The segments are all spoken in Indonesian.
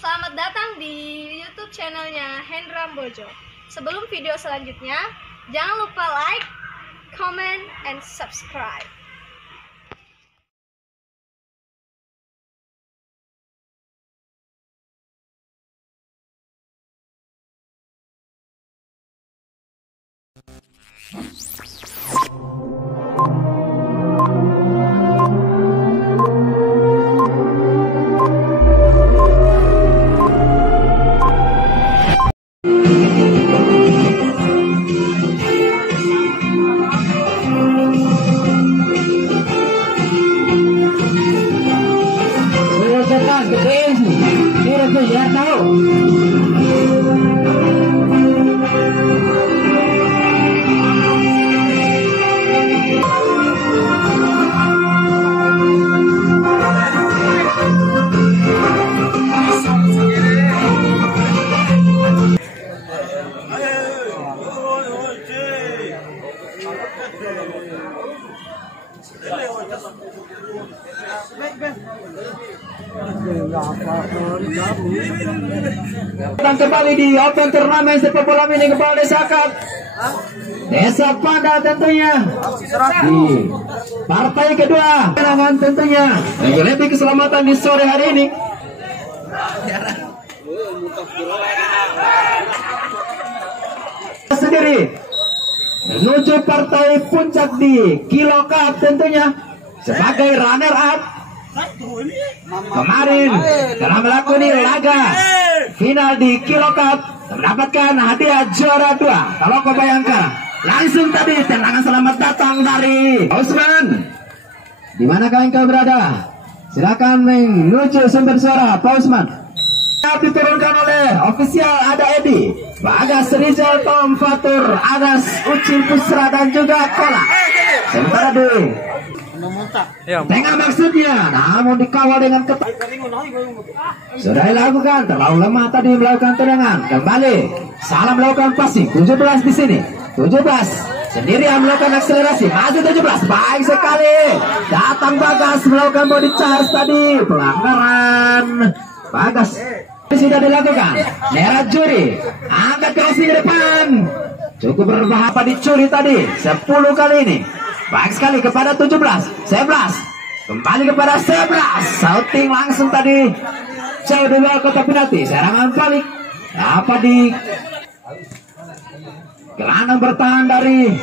Selamat datang di YouTube channelnya Hendra Bojo. Sebelum video selanjutnya, jangan lupa like, comment, and subscribe. Dan kembali di Open Turnamen sepak bola mini kepala Desa Cup Desa Pada tentunya di partai kedua dengan tentunya lebih keselamatan di sore hari ini. Sendiri menuju partai puncak di Kilo Cup tentunya sebagai runner up. Kemarin telah melakukan laga final di Kilo Cup, mendapatkan hadiah juara 2 Taloko Bayangkara. Langsung tadi tendangan selamat datang dari Osman. Di manakah engkau berada? Silakan menuju sumber suara Pak Osman. Diturunkan oleh ofisial ada Edi, Bagas Rizal, Tom Fatur, Adas Ucil Pusra dan juga Kola. Sementara di tengah maksudnya, namun dikawal dengan ketat. Sudah dilakukan, terlalu lemah tadi melakukan tendangan. Kembali, salah melakukan passing. 17 di sini, 17 sendirian melakukan akselerasi. Maju 17, baik sekali. Datang Bagas melakukan body charge tadi. Pelanggaran Bagas sudah dilakukan. Merah Juri, angkat crossing ke depan. Cukup berbahaya dicuri tadi 10 kali ini. Baik sekali kepada 17, 11, kembali kepada 11, shooting langsung tadi jauh di luar kotak penalti. Serangan balik apa di gelandang bertahan dari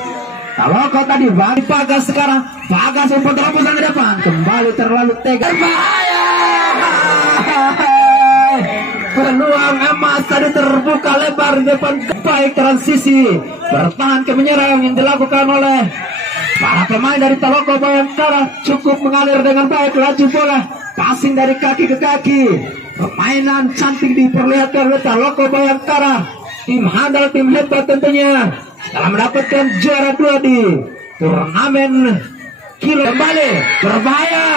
Taloko tadi. Bagi Bagas sekarang, Bagas umpan terobosan ke depan, kembali terlalu tega. Bahaya, peluang emas tadi terbuka lebar di depan. Baik transisi bertahan ke menyerang yang dilakukan oleh para pemain dari Taloko Bayangkara. Cukup mengalir dengan baik, laju bola, passing dari kaki ke kaki. Permainan cantik diperlihatkan oleh Taloko Bayangkara, tim handal, tim hebat tentunya, setelah mendapatkan juara 2 di turnamen Kilo. Kembali berbahaya,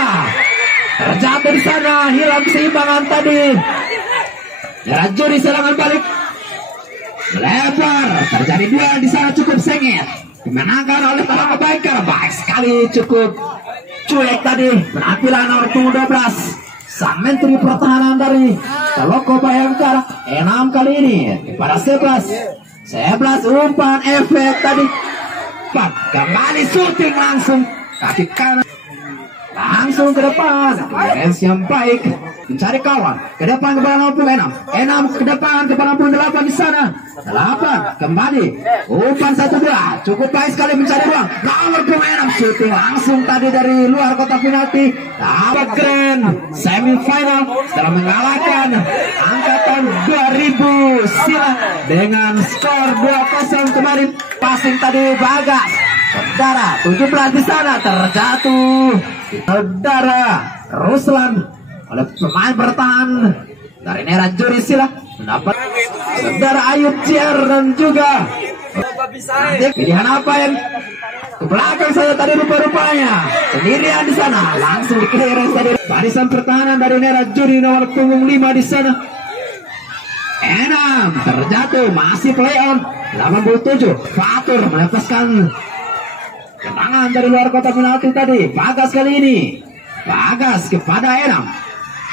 terjatuh di sana, hilang keseimbangan tadi. Raju di serangan balik lebar, terjadi 2 di sana, cukup sengit. Dimenangkan oleh Taloko Bayangkara. Baik sekali, cukup cuek tadi penampilan nomor 12 sang menteri pertahanan dari Taloko Bayangkara. 6 kali ini kepada 11 umpan efek tadi. 4 kembali shooting langsung kaki kanan langsung ke depan. Clearance yang baik, mencari kawan ke depan kepada 66, ke depan kepada 68 di sana. 8 kembali umpan 1-2, cukup baik sekali mencari ruang. Nomor 26 shooting langsung tadi dari luar kotak penalti. Dapat keren semifinal setelah mengalahkan angkatan 2000 silam dengan skor 2-0 kemarin. Passing tadi Bagas, saudara 17 di sana, terjatuh saudara Ruslan oleh pemain bertahan dari Merah Juri Sila. Mendapat saudara Ayub Ciar dan juga pilihan apa yang ke belakang saya tadi rupa-rupanya sendirian di sana, langsung dikelirin tadi barisan pertahanan dari Merah Juri nomor punggung 5 di sana. 6 terjatuh, masih play on. 87 Fatur melepaskan tendangan dari luar kotak penalti tadi. Bagas kali ini, Bagas kepada Enam.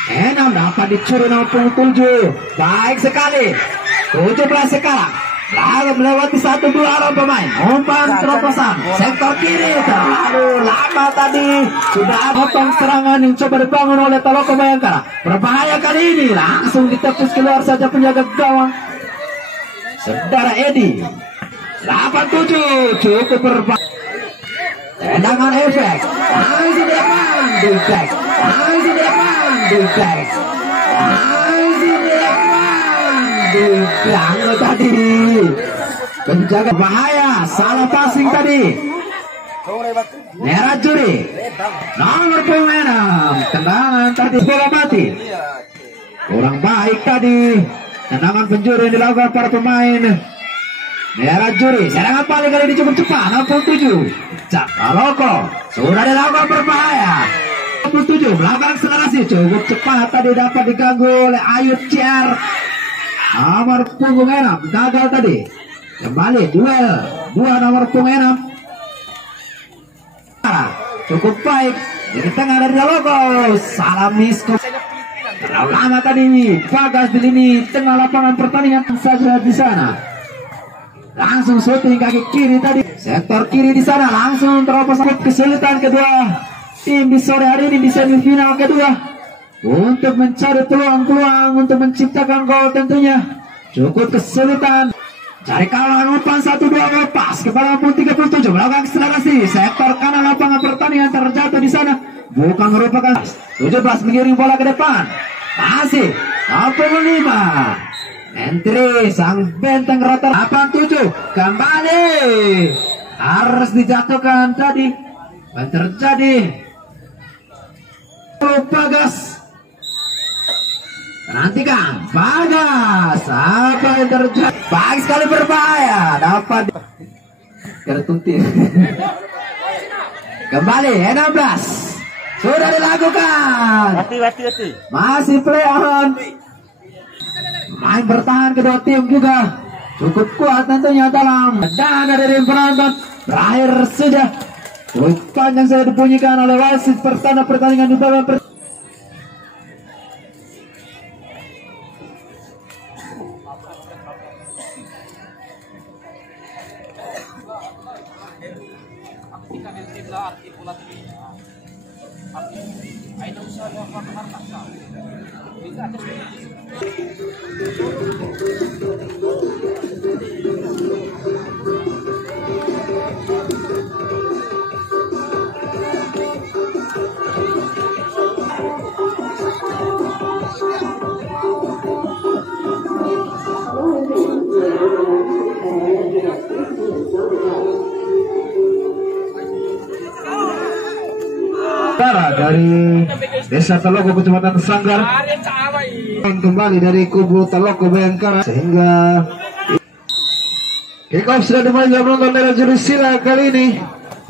6 dapat dicuri nomor punggung 7. Baik sekali. 17 sekarang. Lalu melewati 1-2 orang pemain. Umpan terobosan sektor kiri terlalu lama tadi. Sudah potong serangan yang coba dibangun oleh Taloko Bayangkara. Berbahaya kali ini. Langsung ditepis keluar saja penjaga gawang Saudara Edi. 87 cukup berbahaya. Tendangan efek. Masih depan Dubek. Masih depan Dubek. Masih depan Dubek tadi. Penjaga bahaya. Salah passing tadi. Merah juri. Nomor pemain 6. Tendangan tadi bola mati. Kurang baik tadi. Tendangan penjuru yang dilakukan para pemain. Merah juri. Serangan paling kali ini cukup cepat. 67. Taloko sudah dilakukan berbahaya. 67 melakukan akselerasi cukup cepat tadi, dapat diganggu oleh Ayub CR. Nomor punggung 6 gagal tadi. Kembali duel 2 nomor punggung 6. Cukup baik di tengah dari Taloko. Salah misko. Terlalu lama tadi. Bagas di lini tengah lapangan pertandingan saja di sana. Langsung shooting kaki kiri tadi. Sektor kiri di sana langsung terobos kesulitan kedua tim di sore hari ini di semifinal kedua untuk mencari peluang-peluang untuk menciptakan gol tentunya. Cukup kesulitan. Cari kalah umpan 1-2 lepas kepada 37 melakukan akselerasi. Sektor kanan lapangan pertandingan terjatuh di sana. Bukan merupakan 17 mengiring bola ke depan. Masih 45. Entry sang benteng rotor 87 kembali harus dijatuhkan tadi. Yang terjadi Bagas. Nantikan Bagas apa yang terjadi. Baik sekali berbahaya dapat tertuntir. Kembali 16 sudah dilakukan. Masih play on. Main bertahan kedua tim juga cukup kuat tentunya dalam dana dari penonton. Berakhir sudah. Panjang saya dibunyikan oleh wasit pertanda pertandingan di babak dari Desa Taloko Kecamatan Sanggar kembali dari kubu Taloko Bayangkara sehingga kick off sudah dimulai dalam nonton Merah Juri Sila kali ini.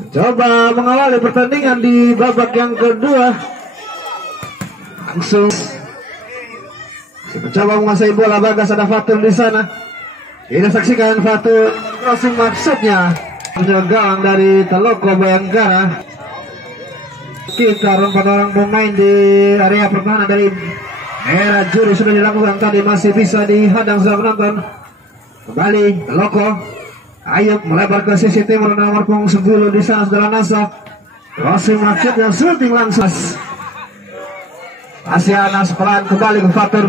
Coba mengawali pertandingan di babak yang kedua. Langsung mencoba menguasai bola. Bagas, ada Fatul di sana. Kita saksikan Fatul crossing maksudnya gawang dari Taloko Bayangkara. Kita orang pemain di area pertahanan dari Merah Juri sudah dilakukan tadi, masih bisa dihadang sama penonton. Kembali Taloko. Ayub melebar ke sisi timur nomor punggung 10 di sana sudah Nasa. Crossing maksudnya shooting langsung. Masih Anas pelan kembali ke Fatur.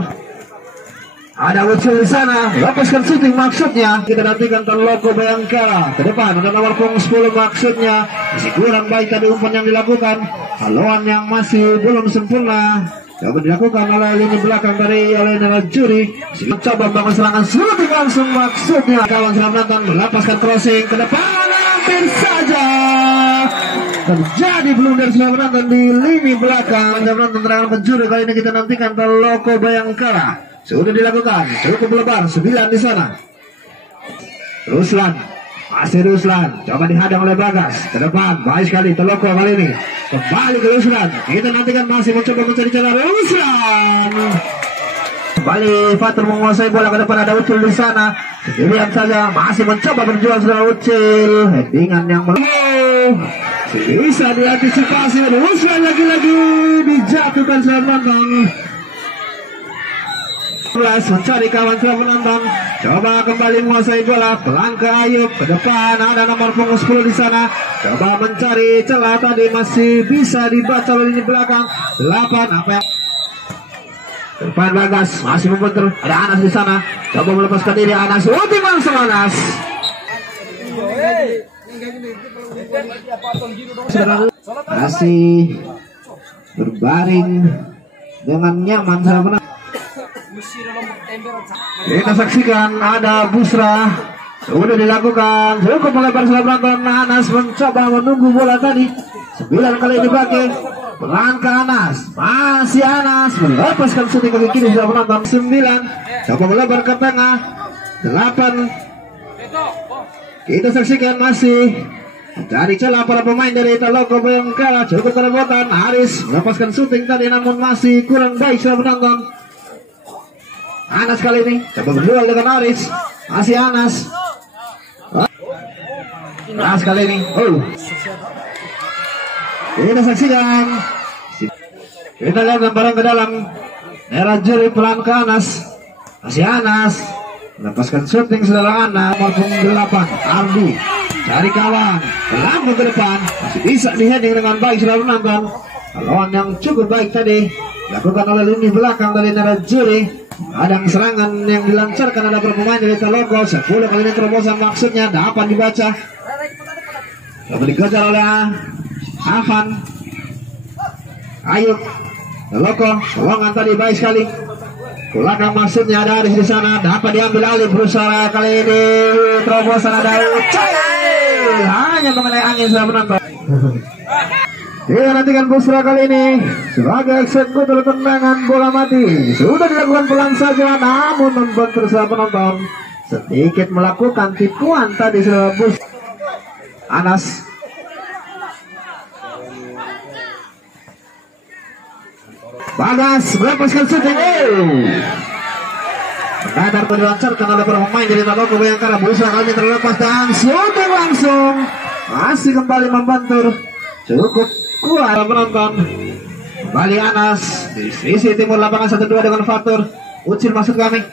Ada Ucil di sana, lepaskan shooting maksudnya. Kita nantikan Taloko Bayangkara ke depan. Ada nomor punggung 10 maksudnya. Masih kurang baik tadi umpan yang dilakukan. Haluan yang masih belum sempurna. Coba dilakukan oleh lini belakang dari Merah Juri. Coba bangun serangan shooting langsung maksudnya. Kawan seram nonton melepaskan crossing ke depan. Hampir saja terjadi blunder seram nonton di lini belakang. Seram nonton terangan penjuru kali ini kita nantikan Taloko Bayangkara. Sudah dilakukan, cukup lebar 9 di sana. Ruslan, masih Ruslan, coba dihadang oleh Bagas ke depan, baik sekali Taloko kali ini. Kembali ke Ruslan, kita nantikan masih mencoba mencari celah Ruslan. Kembali Fatur menguasai bola ke depan, ada Ucil di sana. Sendirian saja, masih mencoba berjuang setelah Ucil. Headingan yang bisa diantisipasi. Ruslan lagi-lagi dijatuhkan setelah nonton. mencari kawan sudah menonton. Coba kembali menguasai bola, pelan ke Ayub ke depan, ada nomor punggung 10 di sana. Coba mencari celah tadi, masih bisa dibaca oleh lini belakang. 8 apa yang depan Bagas masih membentur, ada Anas di sana. Coba melepaskan diri Anas, ultim langsung Anas. Masih berbaring dengan nyaman sama menang. Kita saksikan ada Busra sudah dilakukan, cukup melebar setelah penonton. Anas mencoba menunggu bola tadi, 9 kali dipakai, pelan ke Anas, masih Anas melepaskan shooting kaki kiri setelah penonton. 9 coba melebar ke tengah, 8 kita saksikan masih dari celah para pemain dari Taloqo Bayangkara, cukup kerepotan. Aris melepaskan shooting tadi namun masih kurang baik setelah penonton. Anas kali ini coba berduel dengan Aris, masih Anas. Anas kali ini, kita saksikan, kita lihat gambaran ke dalam. Merah juri pelan ke Anas, masih Anas melepaskan shooting saudara Anas. Nomor 8 Ardi cari kawan, melambung ke depan, masih bisa diheading dengan baik saudara penonton. Lawan yang cukup baik tadi dilakukan oleh lini belakang dari Merah Juri. Ada serangan yang dilancarkan ada pemain dari Taloqo. 10 kali ini terobosan maksudnya dapat dibaca. Lalu dikejar oleh Afan. Ayub Taloqo, serangan tadi baik sekali. Belakang maksudnya ada Aris di sana, dapat diambil alih berusaha kali ini. Terobosan ada Ucai, hanya mengenai angin sudah penonton. Kita nantikan Busra kali ini sebagai eksekutor tendangan bola mati. Sudah dilakukan pelan saja namun membuat berusaha penonton sedikit melakukan tipuan tadi sudah Bus. Anas Bagas melepaskan shooting. Kadar dilancarkan oleh para pemain dari Taloqo Bayangkara. Busra kali ini terlepas dan shooting langsung masih kembali membentur, cukup kuat penonton. Kembali Anas di sisi timur lapangan 1-2 dengan Fatur Ucil maksud kami.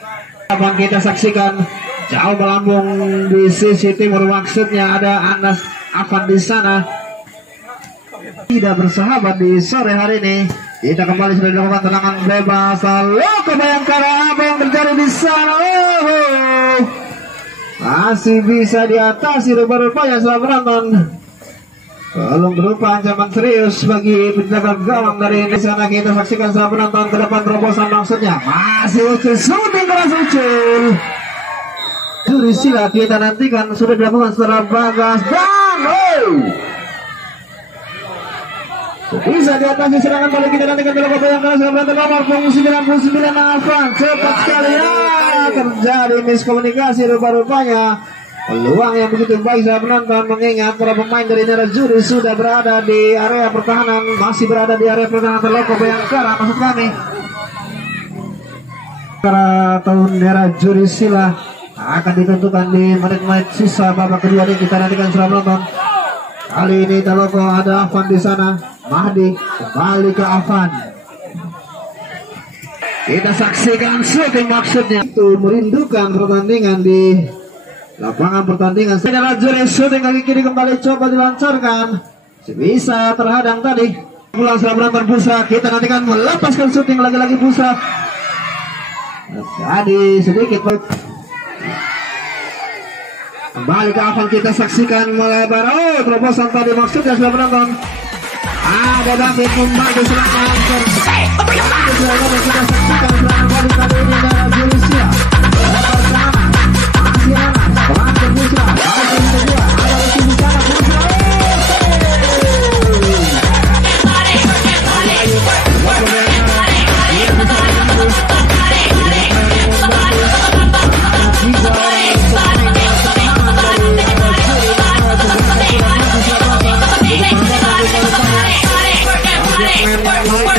Abang kita saksikan jauh melambung di sisi timur, maksudnya ada Anas Afan di sana. Tidak bersahabat di sore hari ini. Kita kembali sudah dilakukan tendangan bebas. Taloqo Bayangkara, apa yang terjadi di sana? Masih bisa diatasi rupa-rupanya setelah penonton. Belum berupa ancaman serius bagi penjaga gawang dari di sana. Kita saksikan setelah penonton ke depan terobosan maksudnya masih Ucil, shooting keras Ucil. Juri sila kita nantikan sudah dilakukan setelah Bagas dan bisa diatasi serangan balik. Kita nantikan Taloqo Bayangkara setelah penonton nomor punggung 99 Afan. Cepat sekali terjadi miskomunikasi rupa-rupanya. Peluang yang begitu baik saya penonton, mengingat para pemain dari Merah Juri sudah berada di area pertahanan, masih berada di area pertahanan Taloqo Bayangkara maksud kami. Para tahun Merah Juri sila akan ditentukan di menit-menit sisa babak kedua ini. Kita nantikan sudah penonton. Kali ini Taloqo ada Afan di sana, Mahdi kembali ke Afan. Kita saksikan shooting maksudnya itu merindukan pertandingan di lapangan pertandingan. Merah Juri shooting kaki kiri kembali coba dilancarkan, bisa terhadang tadi. Pulang setelah menonton Busra, kita nantikan melepaskan shooting lagi-lagi Busra. Jadi sedikit kembali ke Afan, kita saksikan melebar. Terobosan tadi maksudnya setelah menonton. Ada David membantu serangan. Kita saksikan serangan balik kali ini Merah Juri sila. Masih